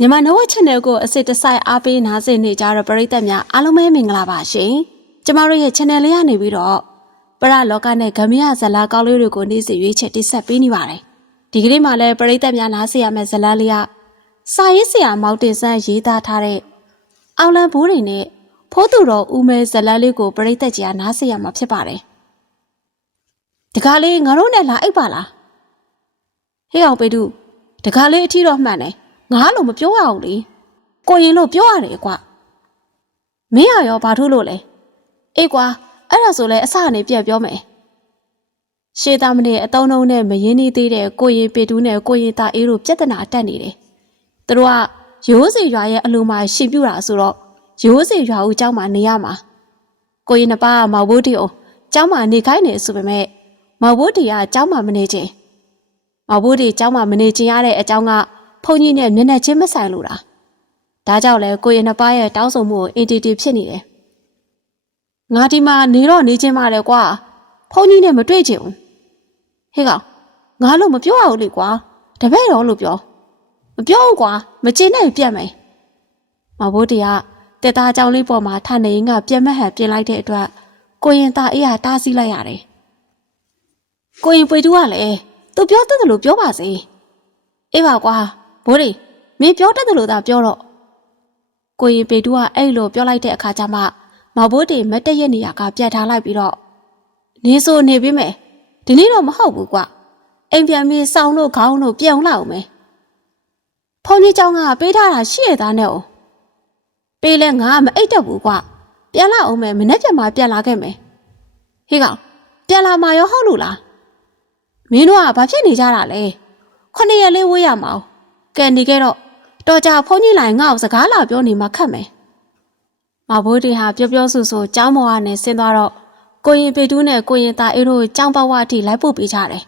မြန်မာနဝ channel ကိုအစ်စ်တစိုက်အားပေးနားဆင်နေကြတဲ့ပရိသတ်များအားလုံးပဲမင်္ဂလာပါရှင်။ကျမတို့ရဲ့ channel လေးကနေပြီးတော့ပရလောကနဲ့ဂမရဇလာကောင်းလေးတွေကိုနေ့စဉ်ရွေးချက်တိဆက်ပေးနေပါတယ်။ဒီကနေ့မှလည်းပရိသတ်များနားဆင်ရမယ့်ဇလာလေးကစာရေးဆရာမောင်တင်ဆန်းရေးသားထားတဲ့အောင်လံဘိုးတွေနဲ့ဖိုးသူတော်ဦးမဲဇလာလေးကိုပရိသတ်ကြီးကနားဆင်ရမှာဖြစ်ပါတယ်။ဒီကားလေးငါတို့နဲ့လာအိပ်ပါလား။ဟေးအောင်ပေတုဒီကားလေးအထီတော့မှန်တယ်။ ငါလို့မပြောရအောင်လေကိုရင်လို့ပြောရတယ်ကွာမင်းရရောဘာထုတ်လို့လဲအေးကွာအဲ့ဒါဆိုလဲအစအနေပြက်ပြောမယ်ရှေးသားမနဲ့အတုံးလုံးနဲ့မရင်းနေသေးတဲ့ကိုရင်ပေတူးနဲ့ကိုရင်သားအေးတို့ပြဿနာတက်နေတယ်သူတို့ကရိုးစီရွာရဲ့အလိုမှာရှင်ပြူတာဆိုတော့ရိုးစီရွာဦးเจ้าမှာနေရမှာကိုရင်နှစ်ပါးကမော်ဘိုးတီအောင်เจ้าမှာနေခိုင်းနေဆိုပေမဲ့မော်ဘိုးတီကเจ้าမှာမနေခြင်းမော်ဘိုးတီเจ้าမှာမနေခြင်းရတဲ့အကြောင်းက ဖုန်ကြီးနဲ့မျက်နှာချင်းမဆိုင်လို့လားဒါကြောင့်လဲကိုရင်နှစ်ပါးရဲ့တောင်းဆိုမှုကိုအင်တီတီဖြစ်နေတယ်ငါဒီမှာနေတော့နေချင်းပါတယ်ကွာဖုန်ကြီးနဲ့မတွေ့ချင်ဘူးဟေးကောင်ငါလို့မပြောရဘူးလေကွာတပည့်တော်လို့ပြောမပြောဘူးကွာမကျင်နဲ့ပြတ်မယ်မဘိုးတရားတက်သားကြောင်လေးပေါ်မှာထနေရင်ကပြက်မဟန်ပြင်လိုက်တဲ့အတွက်ကိုရင်သားအေးဟာတားဆီးလိုက်ရတယ်ကိုရင်ပွေတူကလည်းသူပြောတတ်တယ်လို့ပြောပါစေအေးပါကွာ ဘိုးရီမင်းပြောတတ်တယ်လို့သာပြောတော့ကိုရင်ပေတူကအဲ့လိုပြောလိုက်တဲ့အခါကျမှမောင်ဘိုးတေမတ်တရက်နေရကပြတ်ထားလိုက်ပြီးတော့နေဆိုနေပြီမယ်ဒီနေ့တော့မဟုတ်ဘူးကွအိမ်ပြန်ပြီးစောင်းလို့ခေါင်းလို့ပြောင်းလာအောင်မယ်ဖုန်ကြီးเจ้าကပေးထားတာရှိရသားနဲ့哦ပေးလဲငါကမအိတ်တတ်ဘူးကွပြန်လာအောင်မယ်မနေ့ပြန်မှပြန်လာခဲ့မယ်ဟေးကောင်ပြန်လာမှရောဟုတ်လို့လားမင်းတို့ကဘာဖြစ်နေကြတာလဲခொနှစ်ရက်လေးဝေးရမအောင် ကဲနေခဲ့တော့တော်ကြဖုန်းကြီးလိုက်ငါ့ကိုစကားလာပြောနေမှခတ်မယ်။မဘိုးတီဟာပြောပြောဆူဆူကျောင်းမော်ကနေဆင်းသွားတော့ကိုရင်ပေတူးနဲ့ကိုရင်သားအေးတို့ကျောင်းပဝအထိလိုက်ပို့ပေးကြတယ်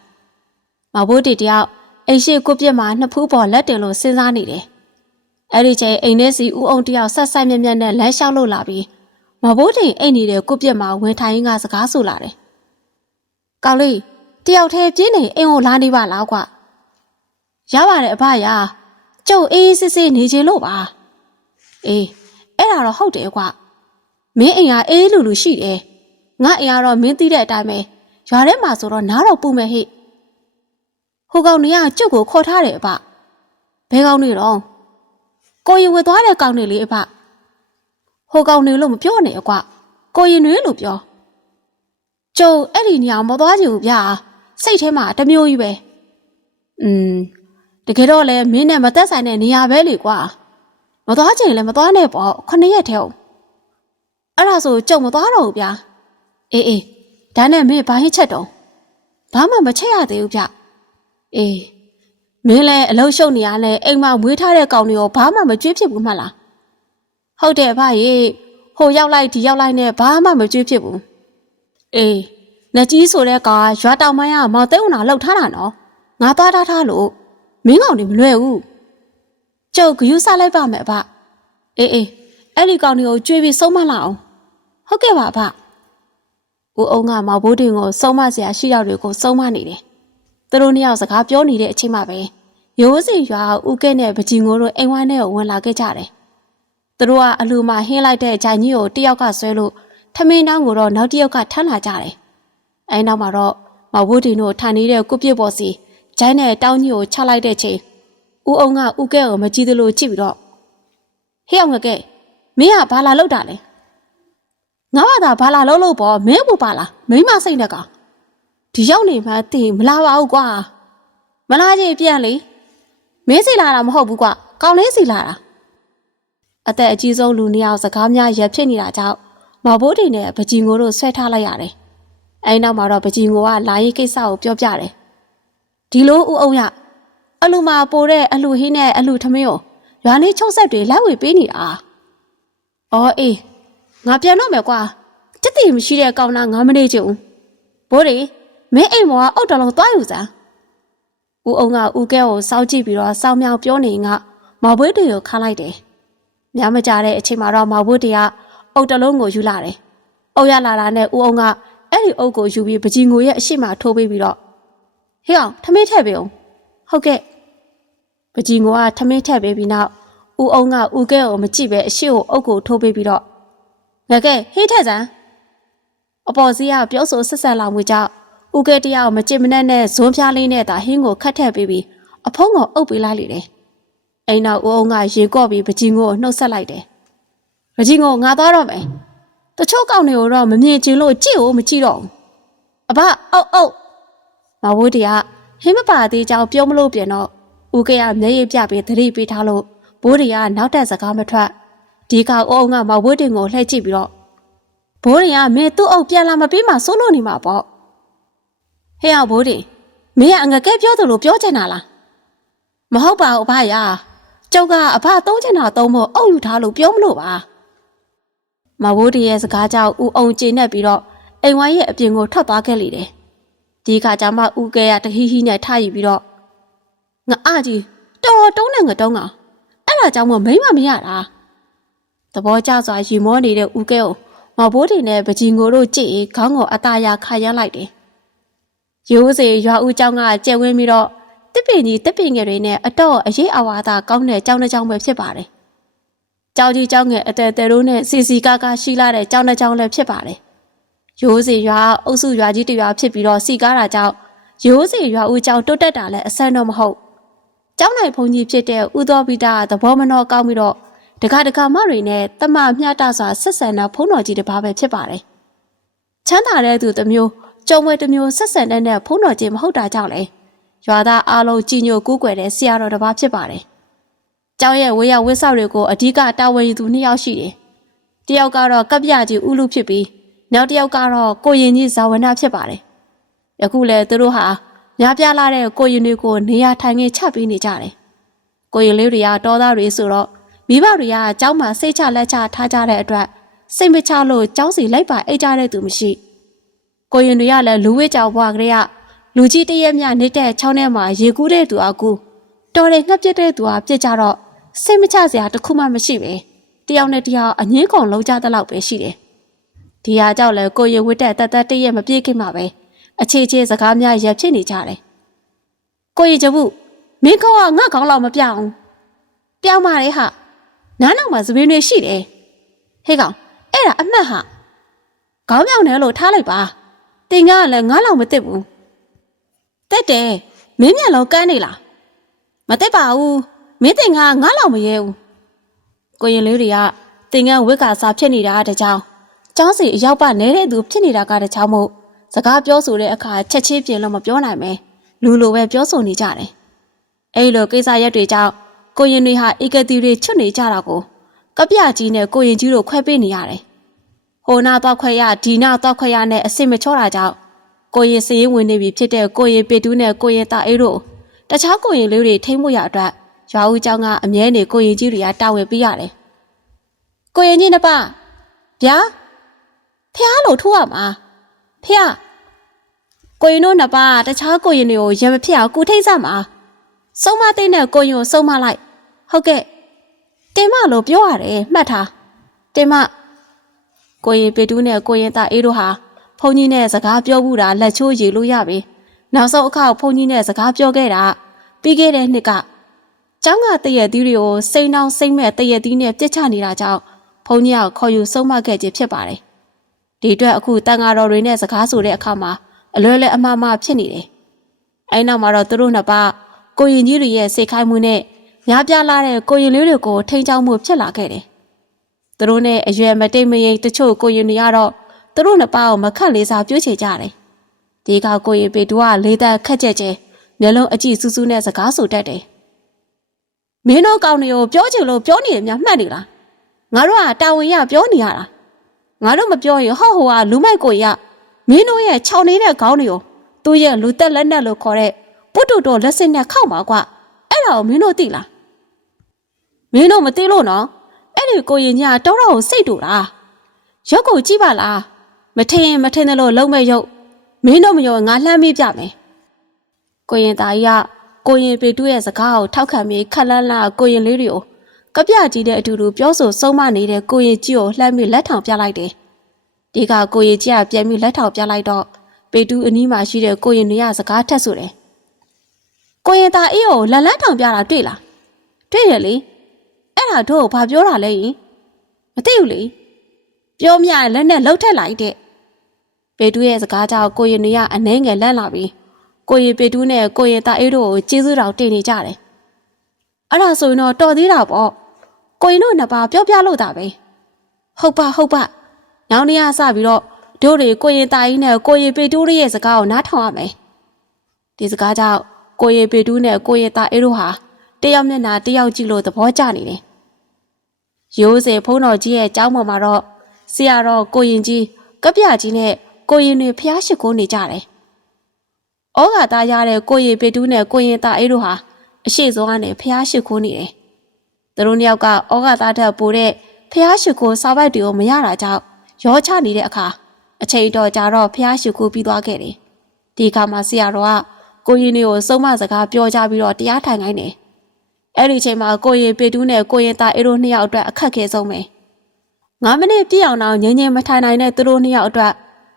။မဘိုးတီတယောက်အိမ်ရှိကိုပြစ်မှာနှစ်ဖူးပေါ်လက်တင်လို့စဉ်းစားနေတယ်။အဲ့ဒီချိန်အိမ်ထဲစီဦးအောင်တယောက်ဆက်ဆက်မြက်မြက်နဲ့လမ်းလျှောက်လို့လာပြီးမဘိုးတီအိမ်နေတဲ့ကိုပြစ်မှာဝင်ထိုင်ရင်းကစကားဆိုလာတယ်။ကောင်းလေးတယောက်တည်းပြင်းနေအိမ်ကိုလာနေပါလားကွာ။ရပါတယ်အဖရာ ကျုပ်အေးစစ်စစ်နေချင်လို့ပါအေးအဲ့ဒါတော့ဟုတ်တယ်ကွမင်းအိမ်ကအေးလူလူရှိတယ်ငါအိမ်ကတော့မင်းသိတဲ့အတိုင်းပဲရွာထဲမှာဆိုတော့နားတော့ပူမယ်ဟိဟိုကောင်နေကကျုပ်ကိုခေါ်ထားတယ်အဖဘဲကောင်နေတော့ကိုရင်ဝယ်သွားတဲ့ကောင်နေလေအဖဟိုကောင်နေလို့မပြောနဲ့အကွကိုရင်တွေလို့ပြောကျုပ်အဲ့ဒီနေရာမသွားချင်ဘူးဗျာစိတ်ထဲမှာတစ်မျိုးကြီးပဲอืม တကယ်တော့လည်းမင်းနဲ့မသက်ဆိုင်တဲ့နေရာပဲလေကွာမသွားချင်လည်းမသွားနဲ့ပေါ့ခဏရက်ထဲအောင်အဲ့ဒါဆိုကြုံမသွားတော့ဘူးဗျာအေးအေးဒါနဲ့မင်းဘာဟစ်ချက်တော့ဘာမှမချက်ရသေးဘူးဗျအေးမင်းလည်းအလုံးရှုပ်နေရလဲအိမ်မှာမွေးထားတဲ့ကောင်တွေကိုဘာမှမကြွေးဖြစ်ဘူးမှလားဟုတ်တယ်ဗျရေဟိုရောက်လိုက်ဒီရောက်လိုက်နဲ့ဘာမှမကြွေးဖြစ်ဘူးအေးနကြီးဆိုတဲ့ကောင်ကရွာတောင်ပိုင်းကမောင်သိန်းဦးနာလှုပ်ထားတာနော်ငါသွားထားထားလို့ မင်းကောင်နေမလွယ်ဘူးကျုပ်ဂယူးစားလိုက်ပါမယ်ဗျအေးအေးအဲ့ဒီကောင်တွေကိုကြွေးပြီးဆုံးမလာအောင်ဟုတ်ကဲ့ပါဗျဦးအောင်ကမောင်ဘိုးတင်ကိုဆုံးမစရာရှိရောက်တွေကိုဆုံးမနေတယ်သူတို့နှစ်ယောက်စကားပြောနေတဲ့အချိန်မှာပဲရိုးစီရွာဦးကဲနဲ့ပကြီးငိုးတို့အိမ်ဝိုင်းထဲကိုဝင်လာခဲ့ကြတယ်သူတို့ကအလူမှာဟင်းလိုက်တဲ့ဂျိုင်ကြီးကိုတယောက်ကဆွဲလို့ထမင်းတောင်းကိုတော့နောက်တစ်ယောက်ကထမ်းလာကြတယ်အဲနောက်မှာတော့မောင်ဘိုးတင်တို့ထိုင်နေတဲ့ကုပြစ်ပေါ်စီ ဂျိုင်းနဲ့တောင်းကြီးကိုချလိုက်တဲ့ချိန်ဦးအောင်ကဦးကဲကိုမကြည့်သလိုကြည့်ပြီးတော့ဟေးအောင်ငကဲမင်းကဘာလာလောက်တာလဲငါကသာဘာလာလောက်လို့ပေါ့မင်းဘူးပါလားမိမစိတ်နဲ့ကောင်ဒီရောက်နေမှသိမလာပါဘူးကွာမလာချင်ပြန်လေမင်းစီလာတာမဟုတ်ဘူးကွာကောင်းလေးစီလာတာအသက်အကြီးဆုံးလူနှစ်ယောက်စကားများရဖြစ်နေတာကြောင့်မဘိုးတွေနဲ့ပကြီးငိုတို့ဆွဲထားလိုက်ရတယ်အဲနောက်မှာတော့ပကြီးငိုကလာရေးကိစ္စကိုပြောပြတယ် ဒီလိုဥအောင်ရအလူမာပိုတဲ့အလူဟင်းနဲ့အလူထမင်းကိုရွာနေချုံဆက်တွေလိုက်ဝေပေးနေတာ။အော်အေးငါပြန်တော့မယ်ကွာ။တက်တည်မရှိတဲ့ကောင်နာငါမနေချင်ဘူး။ဘိုးရီမင်းအိမ်မောကအုတ်တော်လုံးသွားယူစမ်း။ဦးအောင်ကဦးကဲကိုစောက်ကြည့်ပြီးတော့စောင်းမြောင်ပြောနေငါမော်ဘွေးတွေကိုခါလိုက်တယ်။ညမကြတဲ့အချိန်မှာတော့မော်ဘွေးတွေကအုတ်တလုံးကိုယူလာတယ်။အုတ်ရလာတာနဲ့ဦးအောင်ကအဲ့ဒီအုတ်ကိုယူပြီးပကြီးငိုရဲ့အရှိမထိုးပေးပြီးတော့ ဟေ့အောင်ထမင်းထည့်ပေးအောင်ဟုတ်ကဲ့ပကြီးငိုကထမင်းထည့်ပေးပြီးနောက်ဦးအောင်ကဦးကဲကိုမကြည့်ပဲအရှိကိုအုပ်ကိုထိုးပေးပြီးတော့ငကဲဟေးထက်စမ်းအပေါ်စီးကပြောဆိုဆက်ဆက်လာမှုကြောင့်ဦးကဲတရားကိုမကြည့်မနဲ့နဲ့ဇွန်းဖျားလေးနဲ့သာဟင်းကိုခတ်ထည့်ပေးပြီးအဖုံးကိုအုပ်ပေးလိုက်လေတယ်အိမ်နောက်ဦးအောင်ကရေကော့ပြီးပကြီးကိုနှုတ်ဆက်လိုက်တယ်ပကြီးကိုငါသားတော့မယ်တချို့ကောင်တွေကိုတော့မမြင်ချင်လို့ကြည့်ကိုမကြည့်တော့ဘူးအဘအုပ်အုပ် မဝိုးတရားဟင်းမပါသေးကြောင်ပြောမလို့ပြန်တော့ဦးကဲကမျက်ရည်ပြပြီးသတိပေးထားလို့ဘိုးတွေကနောက်တက်စကားမထွက်ဒီကောင်အုံကမဝိုးတင်ကိုလှည့်ကြည့်ပြီးတော့ဘိုးတွေကမင်းသူ့အုပ်ပြန်လာမပြီးမှစိုးလို့နေမှာပေါ့ဟဲ့အောင်ဘိုးတွေမင်းကအငကဲပြောသလိုပြောချင်တာလားမဟုတ်ပါဘူးအဖရာကျုပ်ကအဖသုံးချင်တာသုံးဖို့အုပ်ယူထားလို့ပြောမလို့ပါမဝိုးတွေရဲ့စကားကြောင့်ဦးအောင်ကျင်းနေပြီးတော့အိမ်ဝိုင်းရဲ့အပြင်ကိုထွက်သွားခဲ့လေတယ် ဒီခါကျမှဦးကဲကတဟီဟီနဲ့ထားယူပြီးတော့ငါအကြီးတော်တော်တုံးနေငါတုံးကအဲ့ဒါကြောင့်မမိမ့်မမရတာသဘောကျစွာရီမောနေတဲ့ဦးကဲကိုမဘိုးတွေနဲ့ပကြီးငိုတို့ကြည့်ရင်ခေါင်းကိုအตาရခါရမ်းလိုက်တယ်ရိုးစေရွာဦးเจ้าကကျဲဝင်းပြီးတော့တစ်ပင်ကြီးတစ်ပင်ငယ်တွေနဲ့အတော့အရေးအဝါသာကောင်းတဲ့ကြောင်းတစ်ကြောင်းပဲဖြစ်ပါတယ်ကြောင်ကြီးကြောင်းငယ်အတဲတဲတို့နဲ့စီစီကားကားရှိလာတဲ့ကြောင်းတစ်ကြောင်းလည်းဖြစ်ပါတယ် ရိုးစေရွာအုပ်စုရွာကြီးတရွာဖြစ်ပြီးတော့စီကားတာကြောင့်ရိုးစေရွာဦးကြောင့်တုတ်တက်တာလည်းအဆန်းတော့မဟုတ်ကျောင်းနိုင်ဘုံကြီးဖြစ်တဲ့ဥသောပိတာသဘောမနှောကောင်းပြီးတော့တခါတခါမတွေနဲ့တမမျှတစွာဆက်ဆံတာဖုံးတော်ကြီးတစ်ပါးပဲဖြစ်ပါတယ်ချမ်းသာတဲ့သူတစ်မျိုးကြုံွယ်တစ်မျိုးဆက်ဆံတဲ့နဲ့ဖုံးတော်ကြီးမဟုတ်တာကြောင့်လေရွာသားအလုံးကြီးညိုကူးကွယ်တဲ့ဆရာတော်တစ်ပါးဖြစ်ပါတယ်ကျောင်းရဲ့ဝေယဝစ်ဆောက်တွေကိုအဓိကတာဝန်ယူသူနှစ်ယောက်ရှိတယ်တယောက်ကတော့ကပ္ပကြီးဥလူဖြစ်ပြီး နောက်တစ်ယောက်ကတော့ကိုရင်ကြီးဇာဝနာဖြစ်ပါတယ်။ယခုလေသူတို့ဟာများပြားလာတဲ့ကိုရင်တွေကိုနေရာထိုင်ခင်းချပေးနေကြတယ်။ကိုရင်လေးတွေကတောသားတွေဆိုတော့မိဘတွေကကျောင်းမှာစိတ်ချလက်ချထားကြတဲ့အတွက်စိတ်မချလို့ကျောင်းစီလိုက်ပါအိတ်ကြတဲ့သူမရှိ။ကိုရင်တွေကလည်းလူဝဲကြောင်ဘွားကလေးကလူကြီးတရက်မြနေတဲ့ချောင်းထဲမှာရေကူးတဲ့သူအကူတော်တယ်ငှက်ပြစ်တဲ့သူအပြစ်ကြတော့စိတ်မချစရာတခုမှမရှိပဲ။တယောက်နဲ့တယောက်အငင်းကုန်လုံးကြတဲ့လောက်ပဲရှိတယ်။ ဒီဟာကြောင့်လဲကိုရင်ဝတ်တဲ့တသက်တရက်မပြေးခင်မှာပဲအခြေချေစကားများရပ်ဖြစ်နေကြတယ်။ကိုရင်ကျဘူးမင်းကောကငါကောင်းလောက်မပြောင်း။ပြောင်းပါလေဟာ။နားနောက်မှာသပင်းတွေရှိတယ်။ဟေးကောင်အဲ့ဒါအမှတ်ဟာခေါင်းပြောင်တယ်လို့ထားလိုက်ပါ။တင်ကလည်းငါလောက်မသိဘူး။တက်တယ်မင်းမျက်လုံးကန်းနေလား။မသိပါဘူး။မင်းတင်ကငါလောက်မရဲဘူး။ကိုရင်လေးတွေကတင်ကဝိက္ခာစာဖြစ်နေတာတကြောင် ကျောင်းစီအရောက်ပနေတဲ့သူဖြစ်နေတာကတခြားမို့စကားပြောဆိုတဲ့အခါချက်ချင်းပြင်လို့မပြောနိုင်ပဲလူလိုပဲပြောဆိုနေကြတယ်။အဲဒီလိုကိစ္စရက်တွေကြောင့်ကိုရင်တွေဟာဧကတိတွေချွတ်နေကြတာကိုကပြကြီးနဲ့ကိုရင်ကြီးတို့ခွဲပေးနေရတယ်။ဟိုနာတော့ခွဲရဒီနာတော့ခွဲရနဲ့အစ်မချောတာကြောင့်ကိုရင်စည်ရင်ဝင်နေပြီဖြစ်တဲ့ကိုရင်ပေတူးနဲ့ကိုရင်တာအေးတို့တခြားကိုရင်လေးတွေထိမ့်မှုရအတွက်ရွာဦးကျောင်းကအမြဲနေကိုရင်ကြီးတွေကတာဝန်ပေးရတယ်။ကိုရင်ကြီးနှစ်ပါဗျာ ဖះလို့ထိုးရမှာဖះကိုရင်တို့နှစ်ပါးတခြားကိုရင်တွေကိုရမဖြစ်အောင်ကုထိတ်စမှာစုံမသိတဲ့ကိုရင်ကိုစုံမလိုက်ဟုတ်ကဲ့တင်မလို့ပြောရတယ်မှတ်ထားတင်မကိုရင်ပေတူးနဲ့ကိုရင်သားအေးတို့ဟာဖုန်ကြီးနဲ့စကားပြောဘူးတာလက်ချိုးရည်လို့ရပြီနောက်ဆုံးအခါဖုန်ကြီးနဲ့စကားပြောခဲ့တာပြီးခဲ့တဲ့နှစ်ကကျောင်းကတရက်သီးတွေကိုစိန်အောင်စိမ့်မဲ့တရက်သီးနဲ့ပြစ်ချနေတာကြောင့်ဖုန်ကြီးကခေါ်ယူဆုံးမခဲ့ခြင်းဖြစ်ပါတယ် ဒီအတွက်အခုတန်ဃာတော်တွေနဲ့စကားဆိုတဲ့အခါမှာအလွယ်လဲအမှားမှားဖြစ်နေတယ်အဲနောက်မှာတော့သူတို့နှစ်ပါးကိုရင်ကြီးတွေရဲ့စိတ်ခိုင်းမှုနဲ့များပြားလာတဲ့ကိုရင်လေးတွေကိုထိန်းချောင်းမှုဖြစ်လာခဲ့တယ်။သူတို့နဲ့အရွယ်မတိတ်မရိတ်တချို့ကိုရင်တွေကတော့သူတို့နှစ်ပါးကိုမခန့်လေးစားပြုချေကြတယ်။ဒီကကိုရင်ပေတူကလေးသက်ခက်ကြက်ကြဲမျက်လုံးအကြည့်စူးစူးနဲ့စကားဆိုတတ်တယ်။မင်းတို့ကောင်းတွေကိုပြောချင်လို့ပြောနေတယ်များမှတ်နေလား။ငါတို့ကတာဝန်ရပြောနေရတာ။ ငါတို့မပြောရင်ဟော့ဟိုကလူမိုက်ကိုရမင်းတို့ရဲ့ခြောင်နေတဲ့ခေါင်းတွေကိုသူ့ရဲ့လူတက်လက်နဲ့လို့ခေါ်တဲ့ပုတ်တူတော်လက်စစ်နဲ့ခောက်မှာကွာအဲ့ဒါကိုမင်းတို့သိလားမင်းတို့မသိလို့နော်အဲ့ဒီကိုရင်ကြီးကတောတော့ကိုစိတ်တူတာရုပ်ကိုကြည့်ပါလားမထင်မထင်တယ်လို့လုံးမဲ့ရုပ်မင်းတို့မရောငါလှမ်းမိပြမယ်ကိုရင်သားကြီးကကိုရင်ပေတူရဲ့စကားကိုထောက်ခံပြီးခက်လန်းလာကိုရင်လေးတွေကို ကပြကြီးတဲ့အတူတူပြောဆိုဆုံးမနေတဲ့ကိုရင်ကြီးကိုလှမ်းပြီးလက်ထောင်ပြလိုက်တယ်ဒီကကိုရင်ကြီးကပြန်ပြီးလက်ထောင်ပြလိုက်တော့ပေတူအနီးမှာရှိတဲ့ကိုရင်နေရစကားထက်ဆိုတယ်ကိုရင်သားအေးကိုလန်လန်းထောင်ပြတာတွေ့လားတွေ့တယ်လေအဲ့ဒါဒါတို့ဘာပြောတာလဲယင်မသိဘူးလေပြောမြရင်လက်နဲ့လှုပ်ထက်လိုက်တဲ့ပေတူးရဲ့စကားကြောင့်ကိုရင်တွေကအနှဲငယ်လန့်လာပြီးကိုရင်ပေတူးနဲ့ကိုရင်တာအေးတို့ကိုကျေးဇူးတော်တင်နေကြတယ်အဲ့ဒါဆိုရင်တော့တော်သေးတာပေါ့ ကိုရင်တို့နှစ်ပါးပြောပြလို့တာပဲဟုတ်ပါဟုတ်ပါနောက်နေ့ကစပြီးတော့တို့တွေကိုရင်တာကြီးနဲ့ကိုရင်ပေတူးရဲ့စကားကိုနားထောင်ရမယ်ဒီစကားကြောင့်ကိုရင်ပေတူးနဲ့ကိုရင်တာအေးတို့ဟာတယောက်မျက်နှာတယောက်ကြည့်လို့သဘောကျနေတယ်ရိုးစေဖုံးတော်ကြီးရဲ့ကျောင်းပေါ်မှာတော့ဆရာတော်ကိုရင်ကြီးကပြကြီးနဲ့ကိုရင်တွေဖျားရှိခိုးနေကြတယ်။ဩဃာသားရတဲ့ကိုရင်ပေတူးနဲ့ကိုရင်သားအေးတို့ဟာအရှိဆုံးကနေဖျားရှိခိုးနေတယ်။ သူတို့နှစ်ယောက်ကဩဃာသားထက်ပိုတဲ့ဖျားရှိခိုးစာပိုက်တွေကိုမရတာကြောင့်ရောချနေတဲ့အခါအချိန်တော်ကြာတော့ဖျားရှိခိုးပြီးသွားခဲ့တယ်။ဒီအခါမှာဆရာတော်ကကိုရင်တွေကိုစုံမစကားပြောကြပြီးတော့တရားထိုင်ခိုင်းတယ်။အဲ့ဒီအချိန်မှာကိုရင်ပေတူးနဲ့ကိုရင်သားအေးတို့နှစ်ယောက်အတွက်အခက်ခဲဆုံးပဲ။9မိနစ်ပြည့်အောင်တော့ငင်းငင်းမထိုင်နိုင်တဲ့သူတို့နှစ်ယောက်အတွက်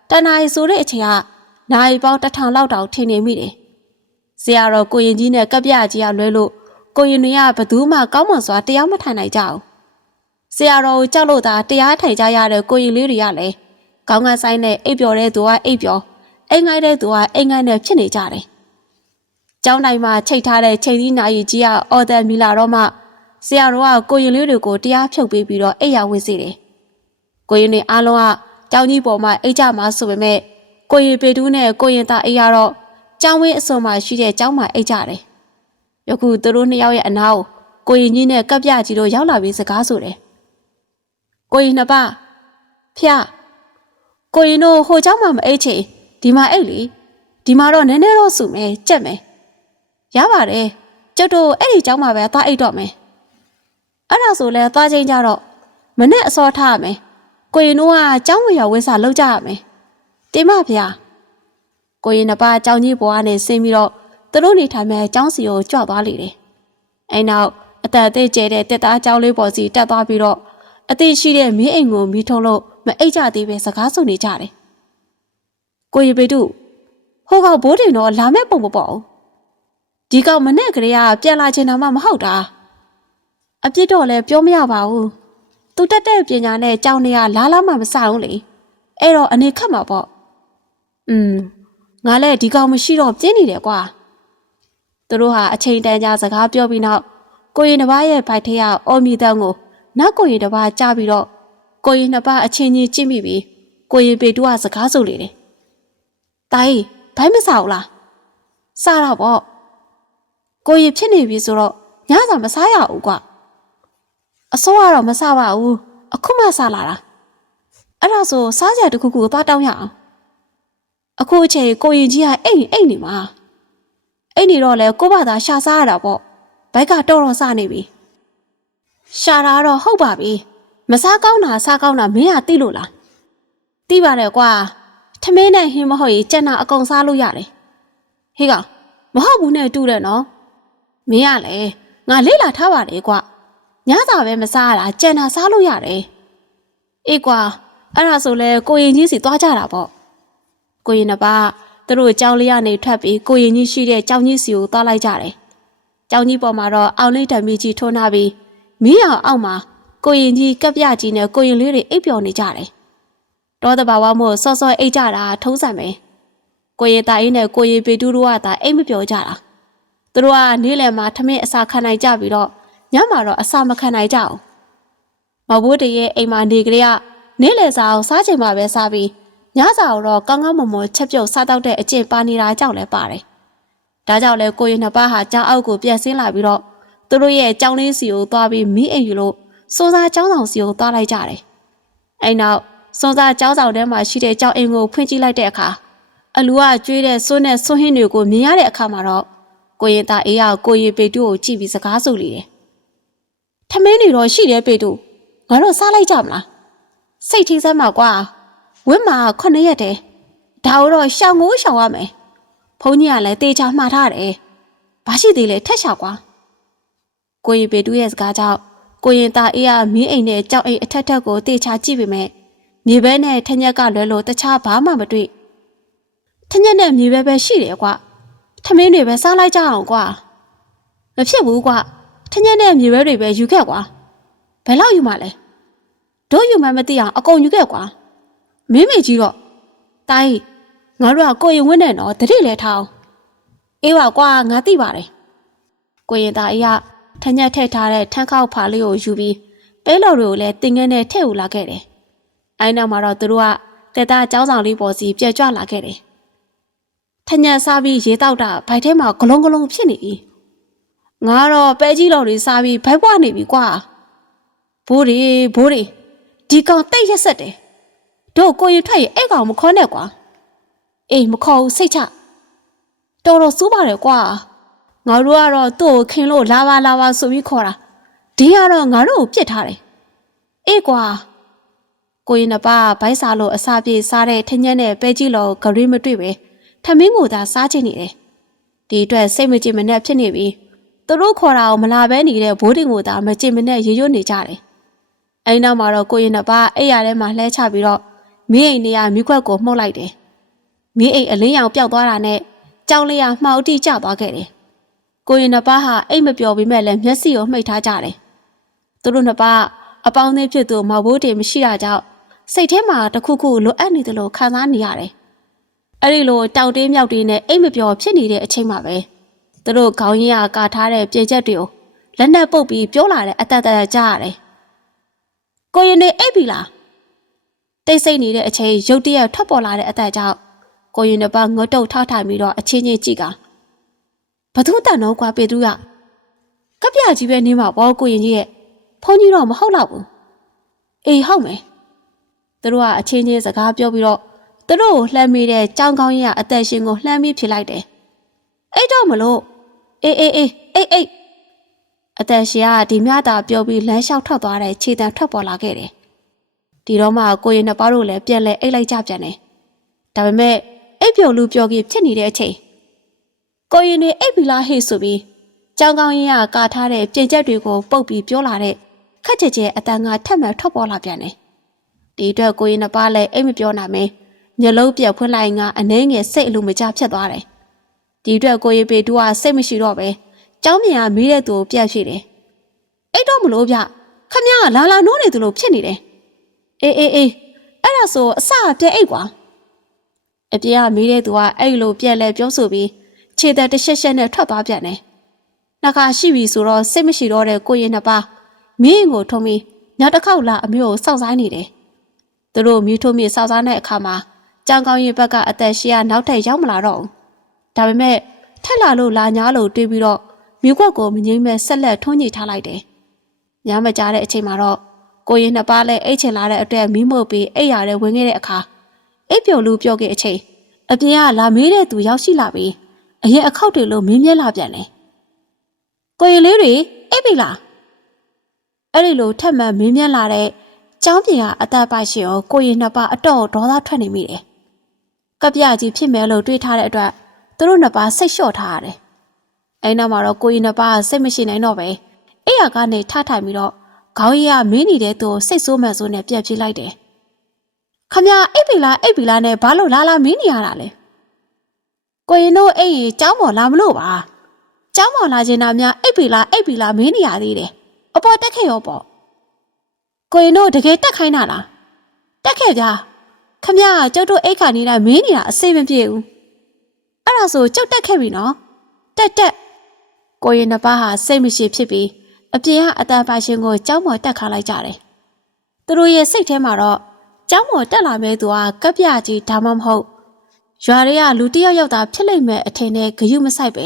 တဏှာရီဆိုတဲ့အချိန်ကနိုင်ပေါင်းတစ်ထောင်လောက်တောင်ထင်နေမိတယ်။ဆရာတော်ကိုရင်ကြီးနဲ့ကပ်ပြကြီးကလွဲလို့ ကိုရင်တွေကဘသူမှကောင်းမွန်စွာတရားမထိုင်နိုင်ကြဘူး။ဆရာတော်ကိုကြောက်လို့သာတရားထိုင်ကြရတဲ့ကိုရင်လေးတွေကလည်းခေါင်းကဆိုင်နဲ့အိပ်ပျော်တဲ့သူကအိပ်ပျော်အိမ်ငိုင်းတဲ့သူကအိမ်ငိုင်းနဲ့ဖြစ်နေကြတယ်။ကျောင်းတိုင်းမှာချိတ်ထားတဲ့ချိန်ကြီးနာရီကြီးကအော်တယ်မီလာတော့မှဆရာတော်ကကိုရင်လေးတွေကိုတရားဖြုတ်ပေးပြီးတော့အိပ်ရဝစ်စေတယ်။ကိုရင်တွေအားလုံးကကျောင်းကြီးပေါ်မှာအိတ်ကြမှာဆိုပေမဲ့ကိုရင်ပေတူးနဲ့ကိုရင်သားအိတ်ရတော့ကျောင်းဝင်းအစုံမှာရှိတဲ့ကျောင်းမှာအိတ်ကြတယ်။ ယခုသူတို့နှစ်ယောက်ရဲ့အနားကိုကိုရင်ကြီးနဲ့ကပ်ပြကြီးတို့ရောက်လာပြီးစကားဆိုတယ်။ကိုရင်နှစ်ပါဖျားကိုရင်တို့ဟိုကျောင်းမှာမအိတ်ချင်ဒီမှာအိတ်လीဒီမှာတော့နည်းနည်းတော့စုမယ်ကြက်မယ်။ရပါတယ်ကျုပ်တို့အဲ့ဒီကျောင်းမှာပဲသွားအိတ်တော့မယ်။အဲ့ဒါဆိုလဲသွားချင်းကြတော့မနဲ့အစောထားရမယ်။ကိုရင်တို့ကကျောင်းဝင်ရောက်ဝင်းစာလောက်ကြရမယ်။တင်မဗျာ။ကိုရင်နှစ်ပါးကျောင်းကြီးပေါ်ကနေဆင်းပြီးတော့ သူတို့နေထိုင်မဲ့ကျောင်းစီကိုကြွသွားလေတယ်။အဲနောက်အသက်အသေးကျဲတဲ့တက်သားကျောင်းလေးပေါ်စီတက်သွားပြီးတော့အသေးရှိတဲ့မင်းအိမ်ကိုမီးထုံးလို့မအိတ်ကြသေးပဲစကားဆိုနေကြတယ်။ကိုရင်ပေတုဟိုကောင်ဘိုးတင်တော့လာမဲ့ပုံမပေါ့ဘူး။ဒီကောင်မနဲ့ကလေးကပြန်လာချင်တာမှမဟုတ်တာ။အပြစ်တော့လည်းပြောမရပါဘူး။ तू တက်တဲ့ပညာနဲ့ကြောင်းနေရလားလားမှမစအောင်လေအဲ့တော့အနေခတ်မှာပေါ့อืมငါလည်းဒီကောင်မရှိတော့ပြင်းနေတယ်ကွာ သူတို့ဟာအချိန်တန်ကြာစကားပြောပြီးနောက်ကိုရင်တစ်ပါးရဲ့ဘိုက်ထဲကအော်မီတန်းကိုနောက်ကိုရင်တစ်ပါးကြားပြီးတော့ကိုရင်နှစ်ပါးအချင်းချင်းကြည့်မိပြီးကိုရင်ပေတူကစကားဆိုလေတယ်တိုင်းဘိုင်းမဆောက်လားစတော့ပေါ့ကိုရင်ဖြစ်နေပြီဆိုတော့ညစာမစားရဘူးကွာအစိုးရတော့မစားပါဘူးအခုမှစားလာတာအဲ့ဒါဆိုစားစရာတစ်ခုခုသွားတောင်းရအောင်အခုအချိန်ကိုရင်ကြီးကအိမ်အိမ်နေမှာ အိမ်နေတော့လေကို့ဘာသာရှာစားရတာပေါ့ဘိုက်ကတော်တော်စနေပြီရှာတာတော့ဟုတ်ပါပြီမစားကောင်းတာစားကောင်းတာမင်းကသိလို့လားသိပါတယ်ကွာထမင်းနဲ့ဟင်းမဟုတ်ရင်ကြက်နာအကုန်စားလို့ရတယ်ဟေးကောင်မဟုတ်ဘူးနဲ့တူတယ်နော်မင်းကလည်းငါလေ့လာထားပါတယ်ကွာညစာပဲမစားရတာကြက်နာစားလို့ရတယ်အေးကွာအဲ့ဒါဆိုလဲကိုရင်ကြီးစီသွားကြတာပေါ့ကိုရင်နှစ်ပါး သူတို့ကြောင်းလေးကနေထွက်ပြီးကိုရင်ကြီးရှိတဲ့ကြောင်းကြီးစီကိုသွားလိုက်ကြတယ်ကြောင်းကြီးပေါ်မှာတော့အောင်လေးတံမီကြီးထိုးနာပြီးမီးအောင်အောက်မှာကိုရင်ကြီးကပ်ပြကြီးနဲ့ကိုရင်လေးတွေအိပ်ပျော်နေကြတယ်တောတဘာဝမို့စောစောအိပ်ကြတာထုံးစံပဲကိုရင်တာအင်းနဲ့ကိုရင်ပေတူးတို့ကသာအိပ်မပျော်ကြတာသူတို့ကနေ့လယ်မှာထမင်းအစာခံနိုင်ကြပြီးတော့ညမှာတော့အစာမခံနိုင်ကြအောင်မဘိုးတရဲ့အိမ်မှာနေကလေးကနေ့လယ်စာအောင်စားချိန်မှာပဲစားပြီး ညစာကိုတော့ကောင်းကောင်းမွန်မွန်ချက်ပြုတ်စားတော့တဲ့အကျင့်ပါနေတာကြောင့်လည်းပါတယ်။ဒါကြောင့်လဲကိုရင်နှစ်ပါးဟာကြောင်းအောက်ကိုပြန်ဆင်းလာပြီးတော့သူတို့ရဲ့ကြောင်းလေးစီကိုသွားပြီးမိအိမ်ယူလို့စိုးစားကျောင်းဆောင်စီကိုသွားလိုက်ကြတယ်။အဲ့နောက်စိုးစားကျောင်းဆောင်ထဲမှာရှိတဲ့ကျောင်းအိမ်ကိုဖွင့်ကြည့်လိုက်တဲ့အခါအလူကကျွေးတဲ့စွန်းနဲ့စွန်းဟင်းတွေကိုမြင်ရတဲ့အခါမှာတော့ကိုရင်သားအေးကကိုရင်ပေတူကိုကြည့်ပြီးစကားဆိုလေတယ်။ထမင်းတွေတော့ရှိတယ်ပေတူငါတို့စားလိုက်ကြမလား။စိတ်ထိစမ်းမှာကွာ ဝင်းမှာခုနှစ်ရက်တည်းဒါတော့ရှောင်ကိုရှောင်ရမယ်ဘုန်းကြီးကလည်းတေချာမှားထားတယ်ဘာရှိသေးလဲထက်ချောက်ကွာကိုရင်ပေတူးရဲ့စကားကြောင့်ကိုရင်သားအေးကမင်းအိမ်နဲ့ကြောက်အိမ်အထက်ထက်ကိုတေချာကြည့်ပေမဲ့မြေဘဲနဲ့ထညက်ကလွဲလို့တခြားဘာမှမတွေ့ထညက်နဲ့မြေဘဲပဲရှိတယ်ကွာထမင်းတွေပဲစားလိုက်ကြအောင်ကွာမဖြစ်ဘူးကွာထညက်နဲ့မြေဘဲတွေပဲယူခဲ့ကွာဘယ်လောက်ယူမှလဲတို့ယူမှမသိအောင်အကုန်ယူခဲ့ကွာ မင်းမေကြီးတော့တိုင်းငါတို့ကကိုရင်ဝင်းနဲ့တော့တတိလဲထားအောင်အေးပါကွာငါသိပါတယ်ကိုရင်သားအေးကထညက်ထည့်ထားတဲ့ထန်းခေါက်ဖာလေးကိုယူပြီးပဲလော်တွေကိုလည်းတင်ငန်းနဲ့ထည့်ဦးလာခဲ့တယ်အဲနောက်မှာတော့သူတို့ကတက်သားအကြောင်းဆောင်လေးပေါ်စီပြက်ကြွလာခဲ့တယ်ထညက်စားပြီးရေတောက်တာဘိုက်ထဲမှာဂလုံးဂလုံးဖြစ်နေပြီငါတော့ပဲကြီးလော်တွေစားပြီးဘိုက်ပွားနေပြီကွာဘိုးတွေဘိုးတွေဒီကောင်တိတ်ရက်ဆက်တယ် တို့ကိုရင်ထွက်ရင်အဲ့ကောင်မခေါ်နဲ့ကွာအေးမခေါ်ဘူးစိတ်ချတော်တော်စိုးပါတယ်ကွာငါတို့ကတော့သူ့ကိုခင်လို့လာပါလာပါဆိုပြီးခေါ်တာဒီကတော့ငါတို့ကိုပြစ်ထားတယ်အေးကွာကိုရင်နှစ်ပါးဘိုက်စားလို့အစာပြေစားတဲ့ထညက်နဲ့ပဲကြီးလော်ဂရီးမတွေ့ပဲထမင်းကိုသာစားချင်နေတယ်ဒီအတွက်စိတ်မကြည်မနဲ့ဖြစ်နေပြီသူတို့ခေါ်တာကိုမလာဘဲနေတဲ့ဘိုးတင်ကိုသာမကြည်မနဲ့ရေရွတ်နေကြတယ်အဲ့နောက်မှာတော့ကိုရင်နှစ်ပါးအိပ်ရထဲမှာလှဲချပြီးတော့ မင်းအိမ်နေရမြခွက်ကိုမှုတ်လိုက်တယ်မင်းအိမ်အလင်းရောင်ပျောက်သွားတာနဲ့ကြောင်လေးရမှောက်တိကျသွားခဲ့တယ်ကိုရင်နှစ်ပါးဟာအိတ်မပျော်ပေမဲ့လည်းမျက်စိကိုမှိတ်ထားကြတယ်သူတို့နှစ်ပါးအပေါင်းအသင်းဖြစ်သူမော်ဘိုးတင်မရှိတာကြောင့်စိတ်ထဲမှာတစ်ခုခုလိုအပ်နေတယ်လို့ခံစားနေရတယ်အဲ့ဒီလိုတောက်တင်းမြောက်တင်းနဲ့အိတ်မပျော်ဖြစ်နေတဲ့အချိန်မှာပဲသူတို့ခေါင်းရင်းကကာထားတဲ့ပြေချက်တွေကိုလက်နက်ပုတ်ပြီးပြောလာတဲ့အတတ်တတ်ကြားရတယ်ကိုရင်နေအိတ်ပြီလား တိတ်ဆိတ်နေတဲ့အချိန်ရုတ်တရက်ထွက်ပေါ်လာတဲ့အသက်ကြောင့်ကိုရင်တစ်ပါးငုတ်တုတ်ထထိုင်ပြီးတော့အချင်းချင်းကြည့်ကဘသူတန်တော့ကွာပေသူကကပြကြီးပဲနေမှာပေါ့ကိုရင်ကြီးရဲ့ဖုန်းကြီးတော့မဟုတ်တော့ဘူးအေးဟုတ်မယ်သူတို့ကအချင်းချင်းစကားပြောပြီးတော့သူတို့ကိုလှမ်းမိတဲ့ကြောင်ကောင်းရင်ကအသက်ရှင်ကိုလှမ်းပြီးဖြစ်လိုက်တယ်အဲ့တော့မလို့အေးအေးအေးအေးအေးအသက်ရှင်ကဒီမြတာပြောပြီးလမ်းလျှောက်ထွက်သွားတဲ့ခြေတံထွက်ပေါ်လာခဲ့တယ် ဒီတော့မှကိုရင်နှစ်ပါးတို့လည်းပြန်လဲအိတ်လိုက်ကြပြန်တယ်။ဒါပေမဲ့အိတ်ပြုံလူပြောကြီးဖြစ်နေတဲ့အချိန်ကိုရင်တွေအိတ်ပီလာဟေ့ဆိုပြီးကြောင်ကောင်းရင်ကကာထားတဲ့ပြင်ချက်တွေကိုပုတ်ပြီးပြောလာတဲ့ခက်ကြဲကြဲအတန်ကထက်မှန်ထွက်ပေါ်လာပြန်တယ်။ဒီအတွက်ကိုရင်နှစ်ပါးလည်းအိတ်မပြောနိုင်မင်းမျက်လုံးပြက်ဖွင့်လိုက်ကအနှဲငယ်စိတ်အလိုမကျဖြစ်သွားတယ်။ဒီအတွက်ကိုရင်ပေတူကစိတ်မရှိတော့ပဲကျောင်းမြင်ကမေးတဲ့သူကိုပြက်ဖြစ်တယ်။အိတ်တော့မလို့ဗျခမရကလာလာနိုးနေသူလို့ဖြစ်နေတယ်။ အေးအေးအေးအဲ့ဒါဆိုအစအပြဲအိတ်ကွာအပြဲကမေးတဲ့သူကအဲ့လိုပြက်လဲပြောဆိုပြီးခြေသက်တစ်ချက်ချက်နဲ့ထွက်သွားပြန်တယ်နှခါရှိပြီဆိုတော့စိတ်မရှိတော့တဲ့ကိုရင်နှစ်ပါးမင်းကိုထုံးပြီးနောက်တစ်ခေါက်လာအမျိုးကိုစောက်ဆိုင်နေတယ်သူတို့မြူထုံးပြီးစောက်ဆိုင်တဲ့အခါမှာကြောင်ကောင်းရင်ဘက်ကအသက်ရှီကနောက်ထပ်ရောက်မလာတော့ဘူးဒါပေမဲ့ထက်လာလို့လာညာလို့တွေးပြီးတော့မြူကွက်ကိုမငိမ့်မဲ့ဆက်လက်ထွန်းညှိထားလိုက်တယ်ညမကြတဲ့အချိန်မှာတော့ ကိုရင်နှစ်ပါးလဲအိတ်ချင်လာတဲ့အတွက်မီးမို့ပြီးအိတ်ရတဲ့ဝင်ခဲ့တဲ့အခါအိတ်ပြုံလူပြောခဲ့အချိန်အပြင်ကလာမေးတဲ့သူရောက်ရှိလာပြီးအရင်အခောက်တွေလိုမင်းမြဲလာပြန်တယ်ကိုရင်လေးတွေအိတ်ပြီလားအဲ့ဒီလိုထက်မှန်မင်းမြဲလာတဲ့ចောင်းပြေကအသက်ပိုက်ရှိအောင်ကိုရင်နှစ်ပါးအတော့ဒေါသထွက်နေမိတယ်ကပြကြီးဖြစ်မယ်လို့တွေးထားတဲ့အတွက်သူတို့နှစ်ပါးစိတ်လျှော့ထားရတယ်အဲ့နောက်မှာတော့ကိုရင်နှစ်ပါးစိတ်မရှိနိုင်တော့ပဲအိယာကနေထထိုင်ပြီးတော့ ခေါင်းရည်ကမင်းနေတဲ့သူကိုစိတ်ဆိုးမှန်ဆိုးနဲ့ပြက်ပြလိုက်တယ်။ခမအိပ်ပြီလားအိပ်ပြီလားနဲ့ဘာလို့လာလာမင်းနေရတာလဲ။ကိုရင်တို့အိပ်ရင်ကြောင်းမော်လာမလို့ပါ။ကြောင်းမော်လာခြင်းနာများအိပ်ပြီလားအိပ်ပြီလားမင်းနေရသေးတယ်။အပေါ်တက်ခဲ့ရောပေါ့။ကိုရင်တို့တကယ်တက်ခိုင်းတာလား။တက်ခဲ့ကြ။ခမကကျုပ်တို့အိတ်ခါနေတာမင်းနေတာအစိမ့်မပြေဘူး။အဲ့ဒါဆိုကျုပ်တက်ခဲ့ပြီနော်။တက်တက်ကိုရင်နှစ်ပါးဟာစိတ်မရှိဖြစ်ပြီး အပြင်ကအတန်ပါရှင်ကိုကြောင်းမော်တက်ခါလိုက်ကြတယ်။သူတို့ရဲ့စိတ်ထဲမှာတော့ကြောင်းမော်တက်လာမဲ့သူကကပ်ပြကြီးဒါမှမဟုတ်ရွာတွေကလူတစ်ယောက်ယောက်သာဖြစ်လိမ့်မယ်အထင်နဲ့ဂယုမဆိုင်ပဲ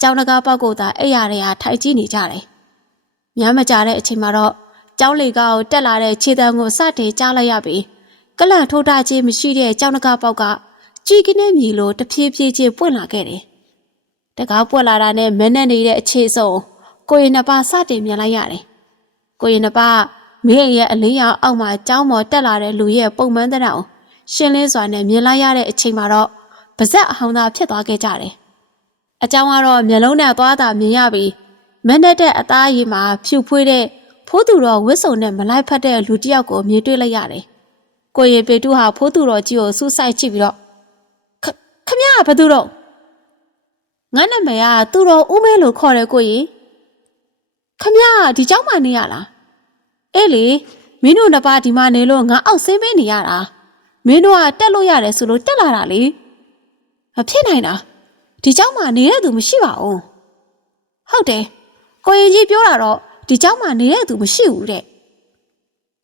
ကြောင်းတကားပေါက်ကိုသာအဲ့ရတွေကထိုင်ကြည့်နေကြတယ်။ညမကြတဲ့အချိန်မှာတော့ကြောင်းလေကားကိုတက်လာတဲ့ခြေတံကိုစတင်ကြားလိုက်ရပြီးကလန့်ထိုးတာချင်းမရှိတဲ့ကြောင်းတကားပေါက်ကကြီးကနေမြည်လို့တဖြည်းဖြည်းချင်းပွင့်လာခဲ့တယ်။တကားပွက်လာတာနဲ့မင်းနဲ့နေတဲ့အခြေစုံ ကိုရင်နှစ်ပါးစတင်မြင်လိုက်ရတယ်။ကိုရင်နှစ်ပါးမင်းရဲ့အလင်းရောင်အောက်မှာကြောင်းမော်တက်လာတဲ့လူရဲ့ပုံမှန်တဲ့အောင်ရှင်းလင်းစွာနဲ့မြင်လိုက်ရတဲ့အချိန်မှာတော့ပါဇက်အဟောင်းသားဖြစ်သွားခဲ့ကြတယ်။အကြောင်းကတော့မျက်လုံးနဲ့သွားတာမြင်ရပြီးမင်းနဲ့တဲ့အသားရည်မှာဖြူဖွေးတဲ့ဖိုးသူတော်ဝစ်စုံနဲ့မလိုက်ဖက်တဲ့လူတစ်ယောက်ကိုမြင်တွေ့လိုက်ရတယ်။ကိုရင်ပေတုဟာဖိုးသူတော်ကြီးကိုစူးစိုက်ကြည့်ပြီးတော့ခခမရဘယ်သူတော့ငါနာမည်ကသူတော်ဦးမဲလို့ခေါ်တယ်ကိုရင် ခမရဒီเจ้าမနေရလား အေးလေမင်းတို့နှစ်ပါးဒီမှာနေလို့ငါအောက်ဆင်းပေးနေရတာမင်းတို့ကတက်လို့ရတယ်ဆိုလို့တက်လာတာလေမဖြစ်နိုင်တာဒီเจ้าမှာနေတဲ့သူမရှိပါဘူးဟုတ်တယ်ကိုရင်ကြီးပြောတာတော့ဒီเจ้าမှာနေတဲ့သူမရှိဘူးတဲ့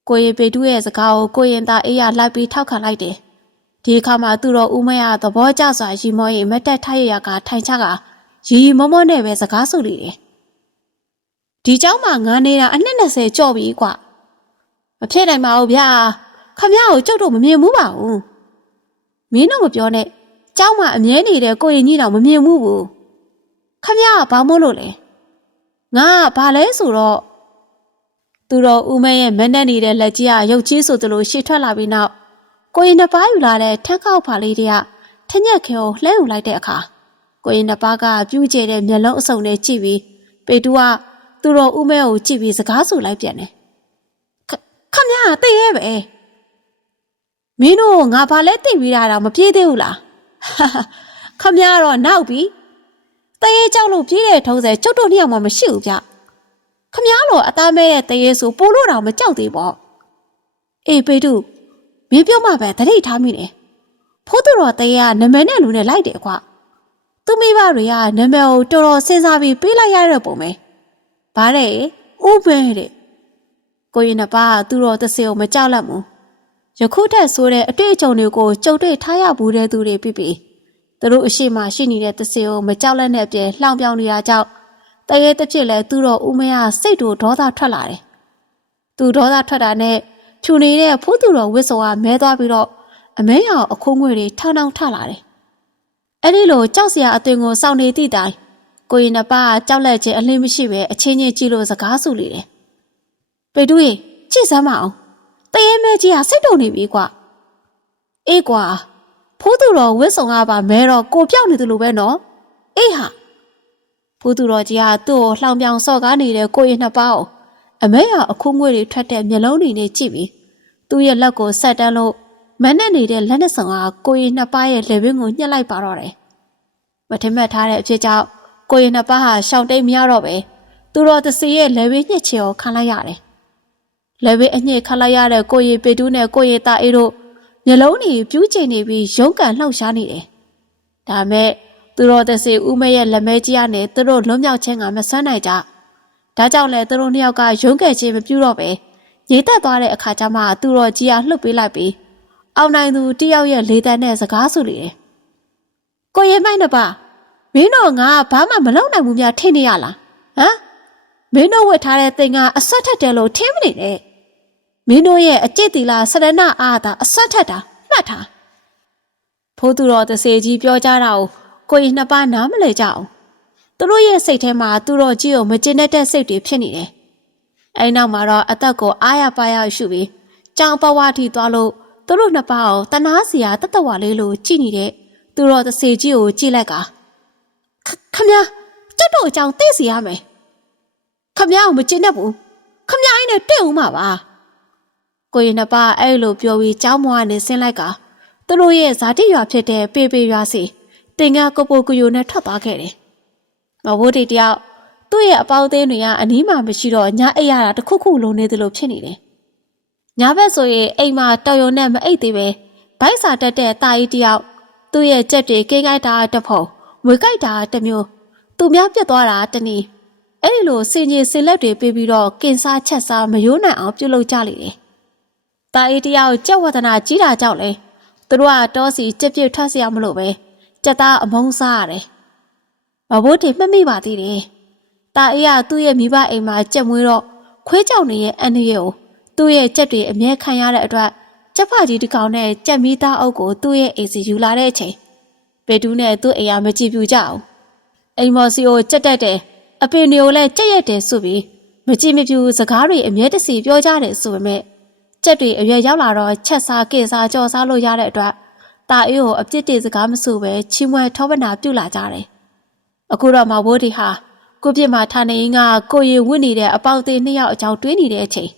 ကိုရင်ပေတူးရဲ့စကားကိုကိုရင်သားအေးရလိုက်ပြီးထောက်ခံလိုက်တယ်ဒီအခါမှာသူတော်ဦးမရသဘောကျစွာရီမောရင်မတ်တက်ထိုက်ရကထိုင်ချကရီရီမောမောနဲ့ပဲစကားဆိုလိတယ် ဒီเจ้าမှာငါနေတာအနှစ်20ကြော့ပြီကွာ မဖြစ်နိုင်ပါဘူးဗျာခမရကိုကြုတ်တော့မမြင်ဘူးပါဘူးမင်းတော့မပြောနဲ့เจ้าမအမြဲနေတဲ့ကိုရင်ကြီးတော့မမြင်ဘူးဘူးခမရကဘာမို့လို့လဲငါကဘာလဲဆိုတော့သူတော်ဦးမဲရဲ့မနဲ့နေတဲ့လက်ကြီးကရုပ်ကြီးဆိုသလိုရှေ့ထွက်လာပြီးနောက်ကိုရင်နှစ်ပါးယူလာတဲ့ထက်ခောက်ဖာလေးတွေကထညက်ခဲကိုလှဲယူလိုက်တဲ့အခါကိုရင်နှစ်ပါးကပြူးကျဲတဲ့မျက်လုံးအစုံနဲ့ကြည့်ပြီးပေတူက သူတော်ဦးမဲကိုကြည့်ပြီးစကားဆိုလိုက်ပြန်တယ်ခမရသိရဲပဲမင်းတို့ငါဘာလဲသိပြီးတာတော့မပြေးသေးဘူးလားခမရတော့နောက်ပြီတရေကြောက်လို့ပြေးတဲ့ထုံးစဲကျုပ်တို့နှစ်ယောက်မှမရှိဘူးဗျခမရတော့အသားမဲတဲ့တရေဆိုပို့လို့တော့မကြောက်သေးပေါ့အေးပေတုမင်းပြောမှပဲတတိထားမိတယ်ဖိုးသူတော်တရေကနမည်နဲ့လူနဲ့လိုက်တယ်ကွာသူမိဘတွေကနမည်ကိုတော်တော်စဉ်းစားပြီးပေးလိုက်ရတဲ့ပုံပဲ ဗါတဲ့ဥပဲတဲ့ကိုရင်နှစ်ပါးကသူတော်တစ်စေကိုမကြောက်လတ်ဘူးယခုထက်ဆိုတဲ့အတွေ့အကြုံတွေကိုကြုံတွေ့ထားရဘူးတဲ့သူတွေပြပြသူတို့အရှိမရှိနေတဲ့တစ်စေကိုမကြောက်လက်နဲ့အပြင်လှောင်ပြောင်နေတာကြောင့်တရေတစ်ဖြစ်လဲသူတော်ဦးမရစိတ်တို့ဒေါသထွက်လာတယ်သူဒေါသထွက်တာနဲ့ဖြူနေတဲ့ဖိုးသူတော်ဝစ်စောကမဲသွားပြီးတော့အမဲရောင်အခိုးငွေတွေထောင်းထောင်းထလာတယ်အဲ့ဒီလိုကြောက်စရာအသွင်ကိုစောင့်နေသည့်တိုင် ကိုရင်နှစ်ပါးကကြောက်လက်ခြင်းအလင်းမရှိပဲအချင်းချင်းကြည့်လို့စကားဆူလေတယ်ပေတူရေကြည့်စမ်းမအောင်တရေမဲကြီးကစိတ်တုန်နေပြီကွာအေးကွာဖိုးသူတော်ဝစ်ဆောင်ကပါမဲတော့ကိုပြောက်နေတယ်လို့ပဲနော်အေးဟာဖိုးသူတော်ကြီးကသူ့ကိုလှောင်ပြောင်စော့ကားနေတဲ့ကိုရင်နှစ်ပါးကိုအမဲရအခုငွေတွေထွက်တဲ့မျက်လုံးတွေနဲ့ကြည့်ပြီးသူ့ရဲ့လက်ကိုဆက်တန်းလို့မနဲ့နေတဲ့လက်နဲ့ဆောင်ကကိုရင်နှစ်ပါးရဲ့လေဘင်းကိုညှက်လိုက်ပါတော့တယ်မထင်မှတ်ထားတဲ့အဖြစ်ကြောင့် ကိုရင်နှစ်ပါးဟာရှောင်းတိတ်မရတော့ပဲသူတော်တစီရဲ့လေဘင်းညှက်ချေကိုခံလိုက်ရတယ်လဲဘေးအညစ်ခတ်လိုက်ရတဲ့ကိုရီပေတူးနဲ့ကိုရီတာအေးတို့မျက်လုံးတွေပြူးကျင်နေပြီးရုံးကန်လှောက်ရှားနေတယ်။ဒါမဲ့သူတော်တစေဦးမရဲ့လက်မဲကြီးကနေသူတို့လွံ့မြောက်ခြင်းကမဆန်းနိုင်ကြ။ဒါကြောင့်လဲသူတို့နှစ်ယောက်ကရုံးကန်ခြင်းမပြုတော့ပဲညိတက်သွားတဲ့အခါကျမှသူတော်ကြီးကလှုပ်ပေးလိုက်ပြီးအောင်နိုင်သူတယောက်ရဲ့လေတန်းနဲ့စကားဆိုလေတယ်။ကိုရီမိုက်နှစ်ပါ မင်းတို့ငါဘာမှမလုပ်နိုင်ဘူးများထင်နေရလားဟမ်မင်းတို့ဝတ်ထားတဲ့သင်္ကအဆက်ထက်တယ်လို့ထင်မနေနဲ့မင်းတို့ရဲ့အကျင့်တီလာစရဏအားသာအဆက်ထက်တာမှတ်ထားဖိုးသူတော်တစေကြီးပြောကြတာကိုကိုကြီးနှစ်ပါးနားမလဲကြအောင်သူတို့ရဲ့စိတ်ထဲမှာသူတော်ကြီးကိုမကျင်တတ်တဲ့စိတ်တွေဖြစ်နေတယ်အဲနောက်မှာတော့အသက်ကိုအားရပါရရှုပြီးကြောင်ပဝါတီသွားလို့သူတို့နှစ်ပါးကိုတနာစရာတတဝါလေးလိုကြည့်နေတဲ့သူတော်တစေကြီးကိုကြည့်လိုက်က ခခမညာကျွတ်တို့အကြောင်းသိစီရမယ်ခမညာကိုမကျင်တတ်ဘူးခမညာအိနဲ့တဲ့ဦးမှာပါကိုရင်နှစ်ပါးအဲ့လိုပြောပြီးကြောင်းမွားနဲ့ဆင်းလိုက်ကသူတို့ရဲ့ဇာတိရွာဖြစ်တဲ့ပေပေရွာစီတင်ကကိုပိုကူယိုနဲ့ထွက်သွားခဲ့တယ်။မဘိုးတီတယောက်သူ့ရဲ့အပေါင်းအသင်းတွေကအနီးမှာမရှိတော့ညအိပ်ရတာတစ်ခုခုလုံးနေသလိုဖြစ်နေတယ်။ညဘက်ဆိုရင်အိမ်မှာတော်ရုံနဲ့မအိပ်သေးပဲဘိုက်စာတက်တဲ့တာကြီးတယောက်သူ့ရဲ့ကြက်တွေကိန်းကိုက်တာတစ်ဖုံ မွေကြိုက်တာတစ်မျိုးသူများပြက်သွားတာတစ်နည်းအဲ့ဒီလိုစင်ကြီးစင်လက်တွေပေးပြီးတော့ကင်စားချက်စားမယိုးနိုင်အောင်ပြုတ်လုကြလေတယ်။တာအေးတရားကိုကြက်ဝဒနာကြီးတာကြောင့်လေသူတို့ကတောစီကြက်ပြစ်ထွက်စရာမလိုပဲကြက်သားအမုန်းစားရတယ်။မဘိုးတွေမှတ်မိပါသေးတယ်။တာအေးကသူ့ရဲ့မိဘအိမ်မှာကြက်မွေးတော့ခွေးကြောင်တွေရဲ့အန်ရည်ကိုသူ့ရဲ့ကြက်တွေအမြဲခံရတဲ့အတွက်ကြက်ဖကြီးတစ်ကောင်နဲ့ကြက်မီးသားအုပ်ကိုသူ့ရဲ့အိမ်စီယူလာတဲ့အချိန် ပေတူးနဲ့သူ့အိမ်ကမကြည့်ပြူကြအောင်။အိမ်မော်စီကိုကြက်တက်တယ်အပင်တွေကိုလည်းကြက်ရက်တယ်ဆိုပြီးမကြည့်မပြူစကားတွေအမြဲတစီပြောကြတယ်ဆိုပေမဲ့ကြက်တွေအရွယ်ရောက်လာတော့ချက်စားကေစားကြော်စားလို့ရတဲ့အတွက်တာအေးကိုအပြစ်တင်စကားမဆိုပဲချီးမွမ်းထောပနာပြုလာကြတယ်။အခုတော့မဘိုးဒီဟာကိုပြစ်မှာထားနေရင်ကကိုရီဝင့်နေတဲ့အပေါက်သေးနှစ်ယောက်အကြောင်းတွေးနေတဲ့အချိန်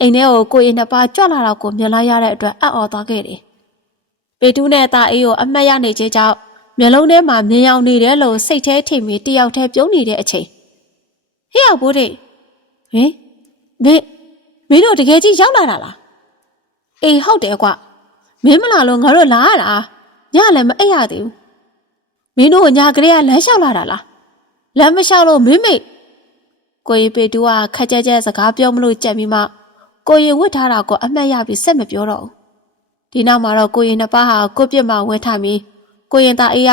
အိမ်ထဲကိုကိုရီနှစ်ပါးကြွလာတော့ကိုမြင်လိုက်ရတဲ့အတွက်အံ့ဩသွားခဲ့တယ်။ ပေတူးနဲ့တာအေးကိုအမှတ်ရနေခြင်းကြောင့်မျက်လုံးထဲမှာမြင်ရောက်နေတယ်လို့စိတ်ထဲထိမိတယောက်တည်းပြုံးနေတဲ့အချိန်ဟေ့ရဘိုးဒီဟင်မင်းမမင်းတို့တကယ်ကြီးရောက်လာတာလားအေးဟုတ်တယ်ကွမင်းမလာလို့ငါတို့လာရတာညလည်းမအိပ်ရသေးဘူးမင်းတို့ညာကလေးကလမ်းလျှောက်လာတာလားလမ်းမလျှောက်လို့မင်းမေကိုရီပေတူကခက်ကြက်ကြက်စကားပြောမလို့ကြက်ပြီးမှကိုရင်ဝတ်ထားတာကိုအမှတ်ရပြီးစက်မပြောတော့ဘူး ဒီနောက်မှာတော့ကိုရင်နှစ်ပါးဟာကိုပြစ်မှဝဲထားပြီးကိုရင်သားအေးက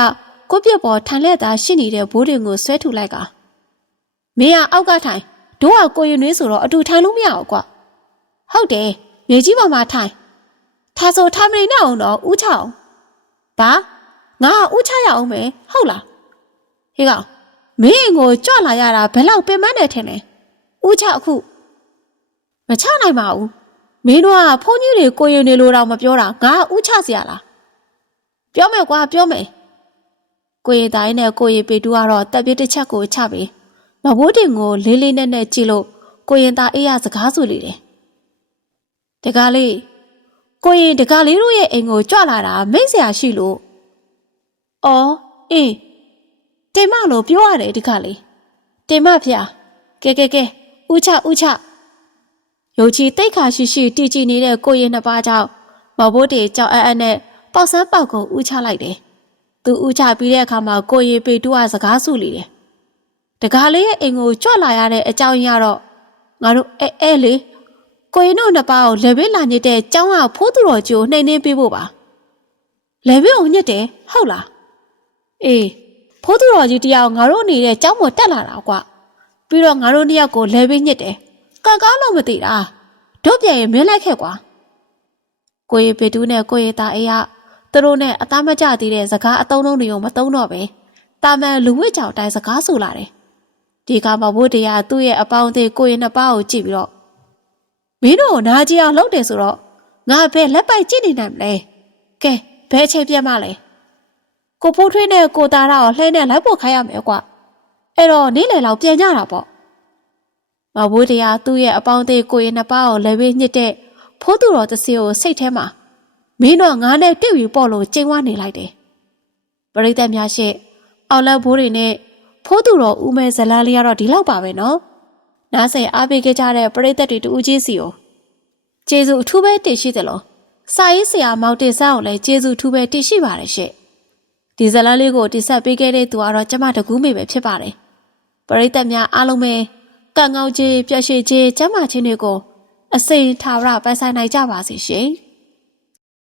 ကိုပြစ်ပေါ်ထိုင်လက်သားရှိနေတဲ့ဘိုးတွေကိုဆွဲထုတ်လိုက်ကမင်းကအောက်ကထိုင်တို့ကကိုရင်နွေးဆိုတော့အတူထိုင်လို့မရဘူးကွာဟုတ်တယ်မြေကြီးပေါ်မှာထိုင်ထားဆိုထားမနေနဲ့အောင်တော့ဥချအောင်ဘာငါကဥချရအောင်မယ်ဟုတ်လားဟေးကောင်မင်းအိမ်ကိုကြွလာရတာဘယ်လောက်ပင်ပန်းတယ်ထင်လဲဥချအခုမချနိုင်ပါဘူး မင်းတို့ကဖုန်းကြီးတွေကိုရင်နေလို့တော့မပြောတာငါကဥချစီရလားပြောမယ်ကွာပြောမယ်ကိုရီတိုင်းနဲ့ကိုရီပေတူကတော့တက်ပြစ်တစ်ချက်ကိုချပြီးမဘိုးတင်ကိုလေးလေးနက်နက်ကြည့်လို့ကိုရင်သားအေးရစကားဆိုလေတယ်တကားလေးကိုရင်တကားလေးတို့ရဲ့အိမ်ကိုကြွလာတာမိတ်ဆရာရှိလို့အော်အေးတင်မလို့ပြောရတယ်တကားလေးတင်မဖေကဲကဲကဲဥချဥချ ရုပ်ချီတိတ်ခါရှိရှိတီကြည်နေတဲ့ကိုရင်နှစ်ပါးကြောင့်မဘိုးတေကြောက်အပ်အပ်နဲ့ပေါက်ဆန်းပေါက်ကိုဥချလိုက်တယ်သူဥချပြီးတဲ့အခါမှာကိုရင်ပေတူကစကားဆူလေတယ်တကားလေးရဲ့အိမ်ကိုကြွလာရတဲ့အကြောင်းရင်းကတော့ငါတို့အဲအဲလေကိုရင်တို့နှစ်ပါးကိုလေဘေးလာညစ်တဲ့ကျောင်းကဖိုးသူတော်ကြီးကိုနှိမ်နှင်းပေးဖို့ပါလေဘေးကိုညစ်တယ်ဟုတ်လားအေးဖိုးသူတော်ကြီးတယောက်ငါတို့နေတဲ့ကျောင်းပေါ်တက်လာတာကွာပြီးတော့ငါတို့နှစ်ယောက်ကိုလေဘေးညစ်တယ် ကံကောင်းလို့မသိတာတို့ပြန်ရင်မင်းလိုက်ခဲ့ကွာကိုရီပေတူးနဲ့ကိုရီသားအေးကသူတို့နဲ့အသားမကျသေးတဲ့စကားအတုံးလုံးတွေကိုမတုံးတော့ပဲတာမန်လူဝစ်ကြောင်တိုင်းစကားဆိုလာတယ်ဒီကမဘိုးတရားသူ့ရဲ့အပေါင်းအသင်းကိုရင်နှစ်ပါးကိုကြည့်ပြီးတော့မင်းတို့နာကြီးအောင်လုပ်တယ်ဆိုတော့ငါဘယ်လက်ပိုက်ကြည့်နေနိုင်မလဲကဲဘယ်အချိန်ပြတ်မှလဲကိုဖိုးထွေးနဲ့ကိုသားရအောင်လှဲနဲ့လိုက်ဖို့ခိုင်းရမယ်ကွာအဲ့တော့နေ့လယ်လောက်ပြန်ကြတာပေါ့ မဘိုးတရားသူ့ရဲ့အပေါင်းအသင်းကိုရင်နှစ်ပါးကိုလည်းပဲညှစ်တဲ့ဖိုးသူတော်တစ်စီကိုစိတ်ထဲမှာမင်းတော့ငါနဲ့တွေ့ပြီးပေါ့လို့ကျင်းဝနေလိုက်တယ်ပရိသတ်များရှေ့အောင်လက်ဘိုးတွေနဲ့ဖိုးသူတော်ဦးမဲဇလန်းလေးကတော့ဒီလောက်ပါပဲနော်နားဆင်အားပေးခဲ့ကြတဲ့ပရိသတ်တွေတူဦးကြီးစီကိုကျေးဇူးအထူးပဲတင်ရှိတယ်လို့စာရေးဆရာမောင်တင်ဆန်းကိုလည်းကျေးဇူးအထူးပဲတင်ရှိပါတယ်ရှင့်ဒီဇလန်းလေးကိုတင်ဆက်ပေးခဲ့တဲ့သူကတော့ကျမတကူးမေပဲဖြစ်ပါတယ်ပရိသတ်များအားလုံးပဲ ကံကောင်းခြင်းပျော်ရွှင်ခြင်းကျမ်းမာခြင်းတွေကိုအစိမ်ထာဝရပိုင်ဆိုင်နိုင်ကြပါစေရှင်။